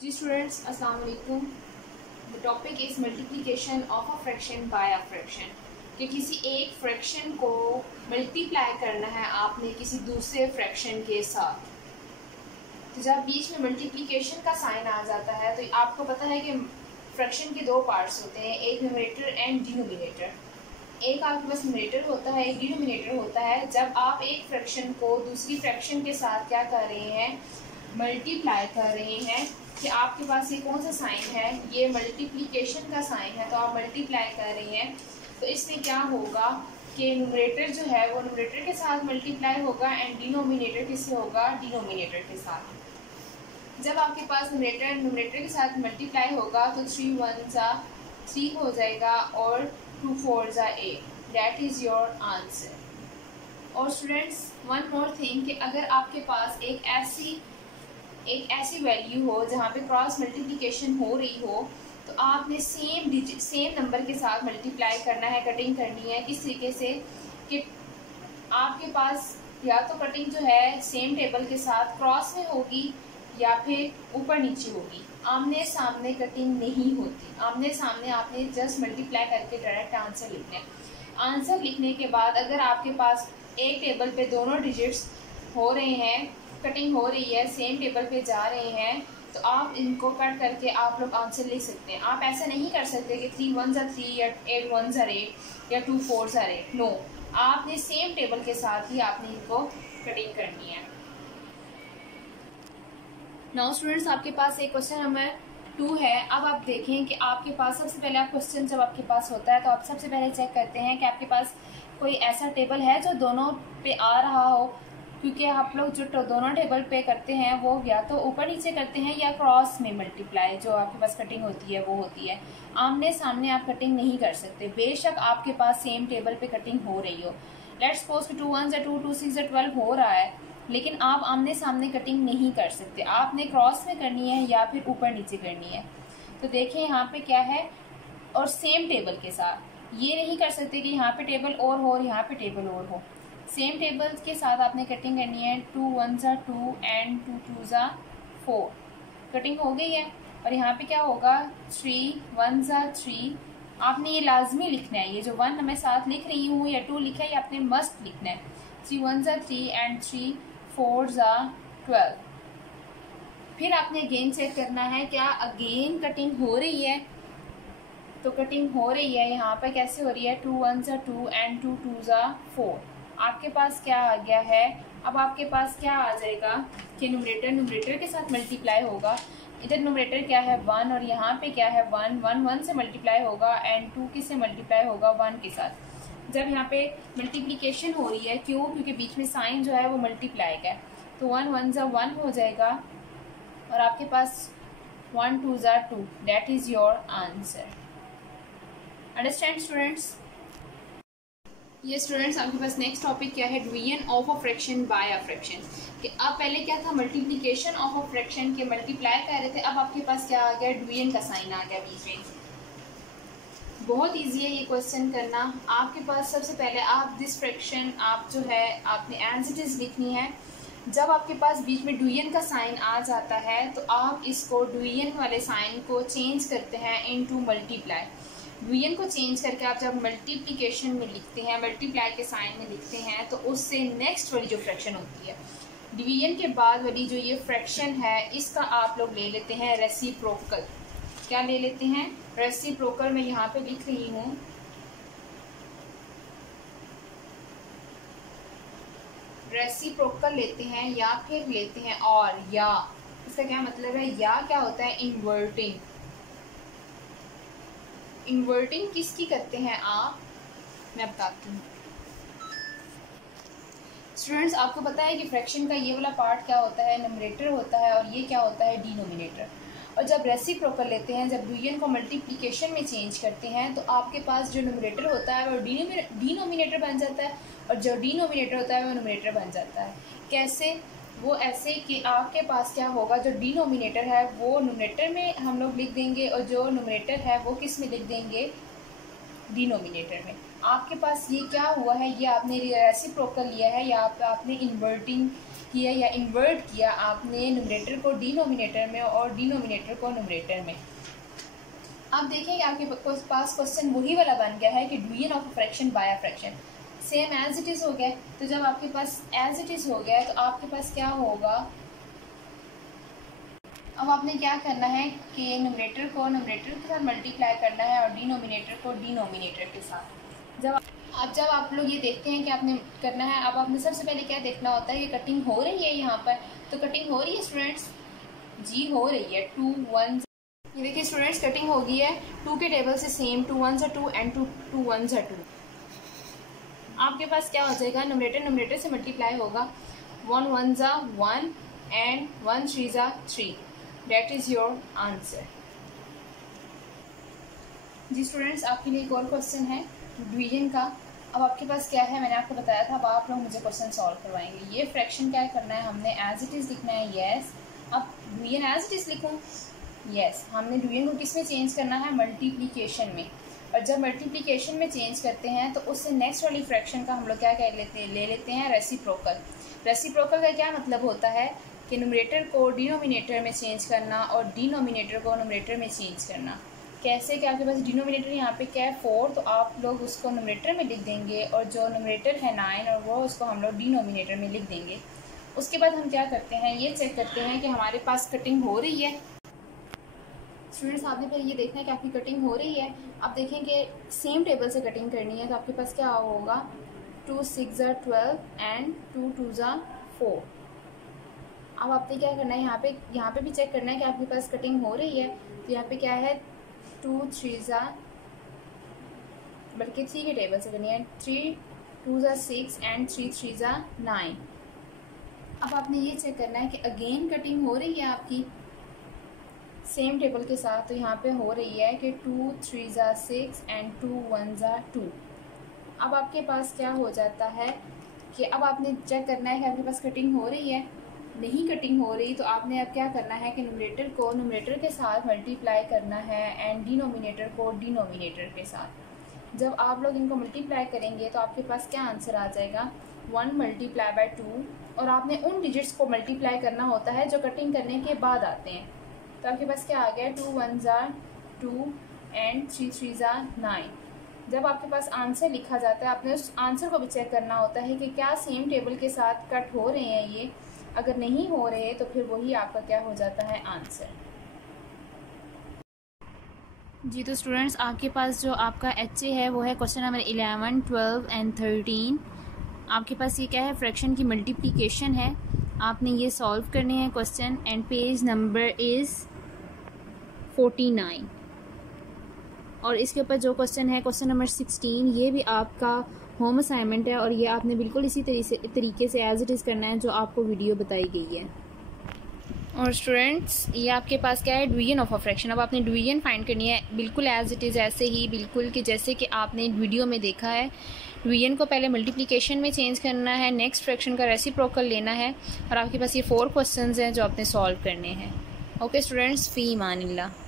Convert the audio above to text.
जी students, अस्सलाम वालेकुम। The topic is multiplication of a fraction by a fraction. कि किसी एक फ्रैक्शन को मल्टीप्लाई करना है आपने किसी दूसरे फ्रैक्शन के साथ। तो जब बीच में मल्टीप्लिकेशन का साइन आ जाता है तो आपको पता है कि फ्रैक्शन के दो पार्ट्स होते हैं, एक न्यूमरेटर एंड डिनोमिनेटर। एक आपके पास न्यूमरेटर होता है, एक डिनोमिनेटर होता है। जब आप एक फ्रैक्शन को दूसरी फ्रैक्शन के साथ क्या कर रहे हैं, मल्टीप्लाई कर रहे हैं, कि आपके पास ये कौन सा साइन है, ये मल्टीप्लिकेशन का साइन है, तो आप मल्टीप्लाई कर रहे हैं। तो इसमें क्या होगा कि न्यूमरेटर जो है वो न्यूमरेटर के साथ मल्टीप्लाई होगा एंड डिनोमिनेटर किससे होगा, डिनोमिनेटर के साथ। जब आपके पास न्यूमरेटर के साथ मल्टीप्लाई होगा तो 3 1 ज़ा 3 हो जाएगा और 2 4 ज़ा 8। That is your answer. और स्टूडेंट्स, वन मोर थिंग कि अगर आपके पास एक ऐसी वैल्यू हो जहाँ पे क्रॉस मल्टीप्लिकेशन हो रही हो, तो आपने सेम नंबर के साथ मल्टीप्लाई करना है, कटिंग करनी है। किस तरीके से कि आपके पास या तो कटिंग जो है सेम टेबल के साथ क्रॉस में होगी या फिर ऊपर नीचे होगी। आमने सामने कटिंग नहीं होती। आमने सामने आपने जस्ट मल्टीप्लाई करके डायरेक्ट आंसर लिखना है। आंसर लिखने के बाद अगर आपके पास एक टेबल पे दोनों डिजिट्स हो रहे हैं, कटिंग हो रही है, सेम टेबल पे जा रहे हैं, तो आप इनको कट करके आप लोग आंसर लिख सकते हैं। आप ऐसा नहीं कर सकते कि 3 1 ज़ा 3 या 8 1 ज़ा 8 या 2 4 ज़ा 8। नो, आपने सेम टेबल के साथ ही आपने इनको कटिंग करनी है। नाउ स्टूडेंट्स, आपके पास एक क्वेश्चन नंबर 2 है। अब आप देखें कि आपके पास सबसे पहले आप क्वेश्चन जब आपके पास होता है तो आप सबसे पहले चेक करते हैं कि आपके पास कोई ऐसा टेबल है जो दोनों पे आ रहा हो, क्योंकि आप लोग जो दोनों टेबल पे करते हैं वो या तो ऊपर नीचे करते हैं या क्रॉस में मल्टीप्लाई जो आपके पास कटिंग होती है वो होती है। आमने सामने आप कटिंग नहीं कर सकते, बेशक आपके पास सेम टेबल पे कटिंग हो रही हो। लेट्स सपोज 2 1 ज़ा 2 2 6 ज़ा 12 हो रहा है, लेकिन आप आमने सामने कटिंग नहीं कर सकते। आपने क्रॉस में करनी है या फिर ऊपर नीचे करनी है। तो देखिए यहाँ पे क्या है, और सेम टेबल के साथ ये नहीं कर सकते कि यहाँ पे टेबल और हो और यहाँ पे टेबल और हो। सेम टेबल के साथ आपने कटिंग करनी है। 2 1 ज़ा 2 एंड 2 2 ज़ा 4। कटिंग हो गई है। और यहाँ पे क्या होगा, 3 1 ज़ा 3। आपने ये लाजमी लिखना है, ये जो 1 मैं साथ लिख रही हूँ या 2 लिखा है, ये आपने मस्ट लिखना है। 3 1 ज़ा 3 एंड 3 4 ज़ा 12। फिर आपने अगेन चेक करना है क्या अगेन कटिंग हो रही है। तो कटिंग हो रही है। यहाँ पे कैसे हो रही है, 2 1 ज़ा 2 एंड 2 2 ज़ा 4। आपके पास क्या आ गया है, अब आपके पास क्या आ जाएगा कि न्यूमरेटर के साथ मल्टीप्लाई होगा। इधर न्यूमरेटर क्या है 1 और यहाँ पे क्या है 1 1 1 से मल्टीप्लाई होगा एंड 2 किससे मल्टीप्लाई होगा, 1 के साथ। जब यहाँ पे मल्टीप्लिकेशन हो रही है, क्यों, क्योंकि बीच में साइन जो है वो मल्टीप्लाई का है, तो 1 1 ज़ा 1 हो जाएगा और आपके पास 1 2 ज़ा 2। That is your answer. Understand students? ये स्टूडेंट्स, आपके पास नेक्स्ट टॉपिक क्या है, division of a fraction by a fraction. कि अब पहले क्या था, मल्टीप्लिकेशन ऑफ अ फ्रैक्शन के मल्टीप्लाई कर रहे थे, अब आपके पास क्या आ गया, डिवीजन का साइन आ गया बीच में। बहुत इजी है ये क्वेश्चन करना। आपके पास सबसे पहले आप दिस फ्रैक्शन आप जो है आपने एज इट इज़ लिखनी है। जब आपके पास बीच में डिवीजन का साइन आ जाता है तो आप इसको डिवीजन वाले साइन को चेंज करते हैं इनटू मल्टीप्लाई। डिवीजन को चेंज करके आप जब मल्टीप्लिकेशन में लिखते हैं, मल्टीप्लाई के साइन में लिखते हैं, तो उससे नेक्स्ट वाली जो फ्रैक्शन होती है, डिवीजन के बाद वाली जो ये फ्रैक्शन है, इसका आप लोग ले लेते हैं रेसिप्रोकल। क्या ले लेते हैं, रेसिप्रोकल। मैं यहाँ पे लिख रही हूँ, रेसिप्रोकल लेते हैं या फिर लेते हैं और या। इसका क्या मतलब है, या क्या होता है, इन्वर्टिंग। इन्वर्टिंग किसकी करते हैं आप, मैं बताती हूँ। स्टूडेंट्स, आपको पता है कि फ्रैक्शन का ये वाला पार्ट क्या होता है, न्यूमरेटर होता है, और ये क्या होता है, डिनोमिनेटर। और जब रेसिप्रोकल लेते हैं, जब डिवीजन को मल्टीप्लिकेशन में चेंज करते हैं, तो आपके पास जो न्यूमरेटर होता है वो डिनोमिनेटर बन जाता है और जो डिनोमिनेटर होता है वो न्यूमरेटर बन जाता है। कैसे, वो ऐसे कि आपके पास क्या होगा, जो डिनोमिनेटर है वो न्यूमरेटर में हम लोग लिख देंगे और जो न्यूमरेटर है वो किस में लिख देंगे, डिनोमिनेटर में। आपके पास ये क्या हुआ है, ये आपने रेसिप्रोकल लिया है या आपने इन्वर्टिंग किया या इन्वर्ट किया आपने न्यूमरेटर को डिनोमिनेटर में और डिनोमिनेटर को न्यूमरेटर में। आप देखेंगे आपके पास क्वेश्चन वही वाला बन गया है कि division of a fraction by a fraction, same as it is हो गया। तो जब आपके पास एज इट इज़ हो गया तो आपके पास क्या होगा, अब आपने क्या करना है कि न्यूमरेटर को न्यूमरेटर के साथ मल्टीप्लाई करना है और डिनोमिनेटर को डिनोमिनेटर के साथ। जब आप लोग ये देखते हैं कि आपने करना है, अब आपने सबसे पहले क्या देखना होता है कि कटिंग हो रही है यहाँ पर, तो कटिंग हो रही है स्टूडेंट्स, जी हो रही है। 2 1, ये देखिए स्टूडेंट्स कटिंग हो गई है 2 के टेबल से सेम, 2 1 सा 2 एंड 2 1 सा 2। आपके पास क्या हो जाएगा, न्यूमरेटर से मल्टीप्लाई होगा, 1 1 सा 1 एंड 1 3 सा 3, दैट इज़ योर आंसर। जी स्टूडेंट्स, आपके लिए एक और क्वेश्चन है डिवीजन का। अब आपके पास क्या है, मैंने आपको बताया था, अब आप लोग मुझे क्वेश्चन सॉल्व करवाएंगे। ये फ्रैक्शन क्या करना है, हमने एज इट इज़ लिखना है, यस। अब डिवीजन एज इट इज़ लिखूँ, यस। हमने डिवीजन को किस में चेंज करना है, मल्टीप्लिकेशन में। और जब मल्टीप्लिकेशन में चेंज करते हैं तो उससे नेक्स्ट वाली फ्रैक्शन का हम लोग क्या कह लेते हैं, ले लेते हैं रेसिप्रोकल। रेसिप्रोकल का क्या मतलब होता है कि न्यूमरेटर को डिनोमिनेटर में चेंज करना और डिनोमिनेटर को न्यूमरेटर में चेंज करना। कैसे कि आपके पास डिनोमिनेटर यहाँ पे क्या है 4, तो आप लोग उसको न्यूमरेटर में लिख देंगे और जो न्यूमरेटर है 9 और वो उसको हम लोग डिनोमिनेटर में लिख देंगे। उसके बाद हम क्या करते हैं, ये चेक करते हैं कि हमारे पास कटिंग हो रही है। स्टूडेंट्स, आपने पहले ये देखना है कि आपकी कटिंग हो रही है। अब देखें कि सेम टेबल से कटिंग करनी है, तो आपके पास क्या होगा, 2 6 12 एंड 2 2 4। अब आपने क्या करना है, यहाँ पे भी चेक करना है कि आपके पास कटिंग हो रही है। तो यहाँ पे क्या है, 2 3 बल्कि 3 के टेबल से करनी है, 3 2 6 एंड 3 3 9। अब आपने ये चेक करना है कि अगेन कटिंग हो रही है आपकी सेम टेबल के साथ। तो यहाँ पे हो रही है कि 2 3 6 एंड 2 1 2। अब आपके पास क्या हो जाता है कि अब आपने चेक करना है कि आपके पास कटिंग हो रही है। नहीं कटिंग हो रही तो आपने अब क्या करना है कि न्यूमरेटर को न्यूमरेटर के साथ मल्टीप्लाई करना है एंड डिनोमिनेटर को डिनोमिनेटर के साथ। जब आप लोग इनको मल्टीप्लाई करेंगे तो आपके पास क्या आंसर आ जाएगा, 1 मल्टीप्लाई बाय 2। और आपने उन डिजिट्स को मल्टीप्लाई करना होता है जो कटिंग करने के बाद आते हैं। तो आपके पास क्या आ गया, 2 1 2 एंड 3 3 9। जब आपके पास आंसर लिखा जाता है, आपने उस आंसर को भी चेक करना होता है कि क्या सेम टेबल के साथ कट हो रहे हैं ये। अगर नहीं हो रहे तो फिर वही आपका क्या हो जाता है, आंसर। जी तो स्टूडेंट्स, आपके पास जो आपका HA है वो है क्वेश्चन नंबर 11 12 एंड 13। आपके पास ये क्या है, फ्रैक्शन की मल्टीप्लिकेशन है। आपने ये सॉल्व करने हैं question and page number is 49। और इसके ऊपर जो क्वेश्चन है क्वेश्चन नंबर 16, ये भी आपका होम असाइनमेंट है और ये आपने बिल्कुल इसी तरीके से एज इट इज़ करना है जो आपको वीडियो बताई गई है। और स्टूडेंट्स, ये आपके पास क्या है, डिवीजन ऑफ अ फ्रैक्शन। अब आपने डिवीजन फाइंड करनी है बिल्कुल एज इट इज़, ऐसे ही बिल्कुल कि जैसे कि आपने वीडियो में देखा है। डिवीजन को पहले मल्टीप्लिकेशन में चेंज करना है, नेक्स्ट फ्रैक्शन का रेसिप्रोकल लेना है और आपके पास ये 4 क्वेश्चंस हैं जो आपने सॉल्व करने हैं। ओके स्टूडेंट्स, फ़ी ईमानिल्लाह।